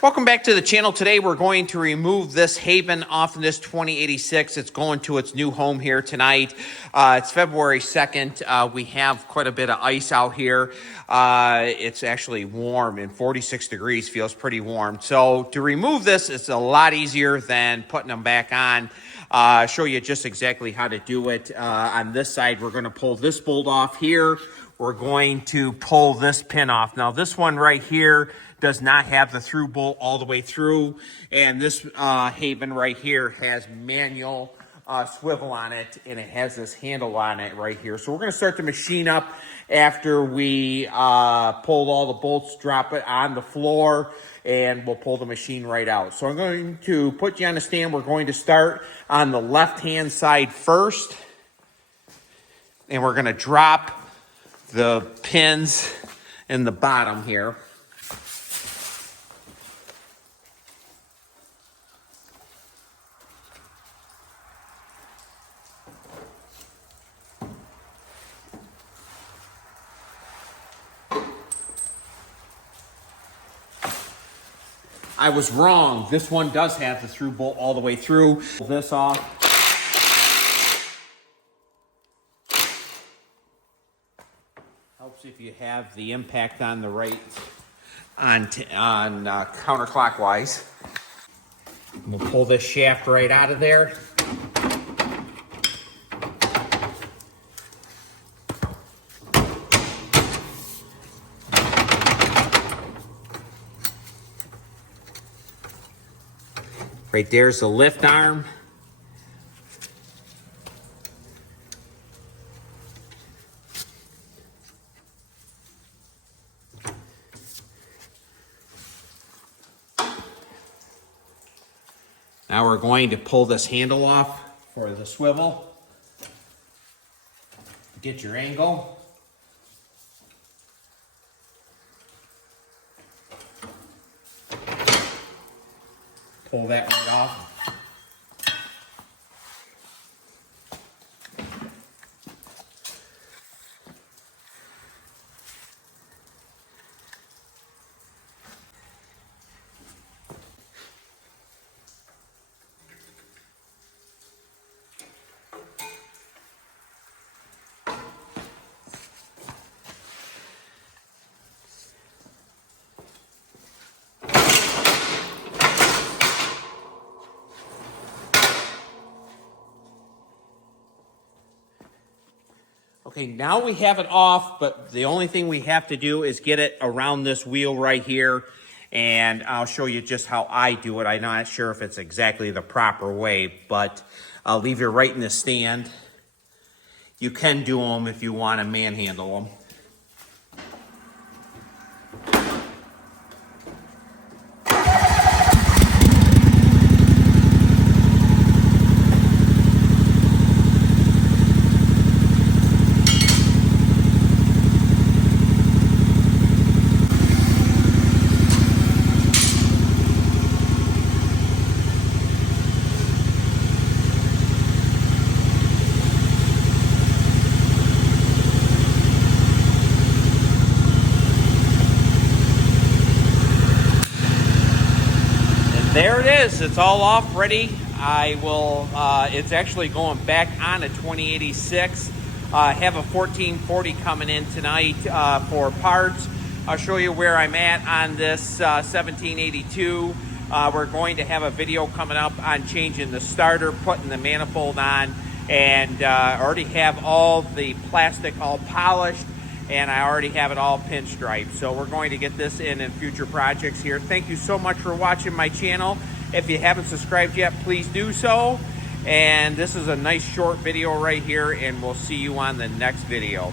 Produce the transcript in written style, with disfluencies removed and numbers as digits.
Welcome back to the channel. Today we're going to remove this Haban off of this 2086. It's going to its new home here tonight. It's February 2nd. We have quite a bit of ice out here. It's actually warm, and 46 degrees feels pretty warm. So to remove this, it's a lot easier than putting them back on. Show you just exactly how to do it. On this side, we're going to pull this bolt off here. We're going to pull this pin off. Now this one right here does not have the through bolt all the way through, and this Haban right here has manual swivel on it, and it has this handle on it right here. So we're going to start the machine up after we pull all the bolts, drop it on the floor, and we'll pull the machine right out. So I'm going to put you on the stand. We're going to start on the left-hand side first, and we're going to drop the pins in the bottom here. I was wrong. This one does have the through bolt all the way through. Pull this off. Helps if you have the impact on the right, counterclockwise. We'll pull this shaft right out of there. Right there's the lift arm. Now we're going to pull this handle off for the swivel. Get your angle. Pull that right off. Okay, now we have it off, but the only thing we have to do is get it around this wheel right here, and I'll show you just how I do it. I'm not sure if it's exactly the proper way, but I'll leave you right in the stand. You can do them if you want to manhandle them. There it is. It's all off, ready. It's actually going back on a 2086. Have a 1440 coming in tonight for parts. I'll show you where I'm at on this 1782. We're going to have a video coming up on changing the starter, putting the manifold on, and I already have all the plastic all polished, and I already have it all pinstriped. So we're going to get this in future projects here. Thank you so much for watching my channel. If you haven't subscribed yet, please do so. And this is a nice short video right here, and we'll see you on the next video.